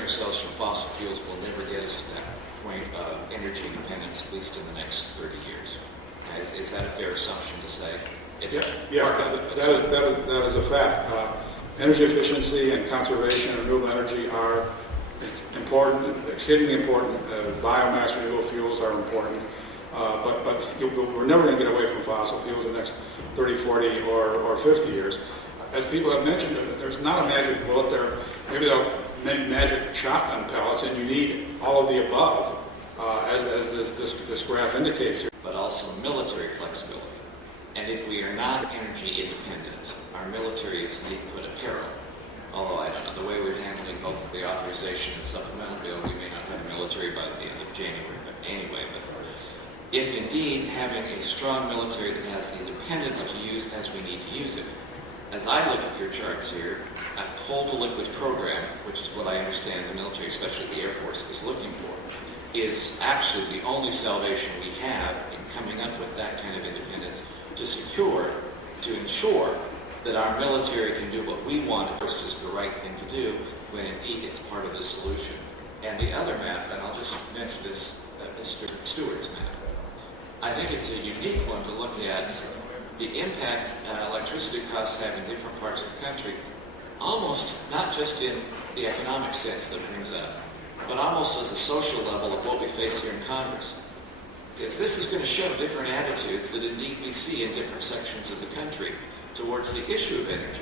ourselves from fossil fuels will never get us to that point of energy independence, at least in the next 30 years. Is that a fair assumption to say? Yes, that is a fact. Energy efficiency and conservation and renewable energy are important, exceedingly important. Biomass renewable fuels are important. But we're never going to get away from fossil fuels in the next 30, 40, or 50 years. As people have mentioned, there's not a magic bullet there. Maybe there are many magic shotgun pellets, and you need all of the above, as this graph indicates here. But also military flexibility. And if we are not energy independent, our military is indeed put at peril. Although I don't know, the way we're handling both the authorization and supplemental bill, we may not have a military by the end of January. But anyway, if indeed having a strong military that has the independence to use as we need to use it, as I look at your charts here, a coal-to-liquid program, which is what I understand the military, especially the Air Force, is looking for, is actually the only salvation we have in coming up with that kind of independence to ensure that our military can do what we want, which is the right thing to do, when indeed it's part of the solution. And the other map, and I'll just mention this, Mr. Stewart's map, I think it's a unique one to look at the impact electricity costs have in different parts of the country, almost not just in the economic sense that it brings up, but almost as a social level of what we face here in Congress. Because this is going to show different attitudes that indeed we see in different sections of the country towards the issue of energy.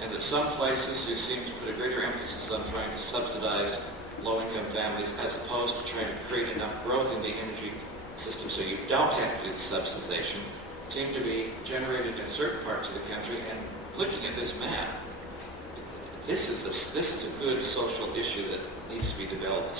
And that some places you seem to put a greater emphasis on trying to subsidize low-income families as opposed to trying to create enough growth in the energy system so you don't have to do the subsidizations, seem to be generated in certain parts of the country. And looking at this map, this is a good social issue that needs to be developed.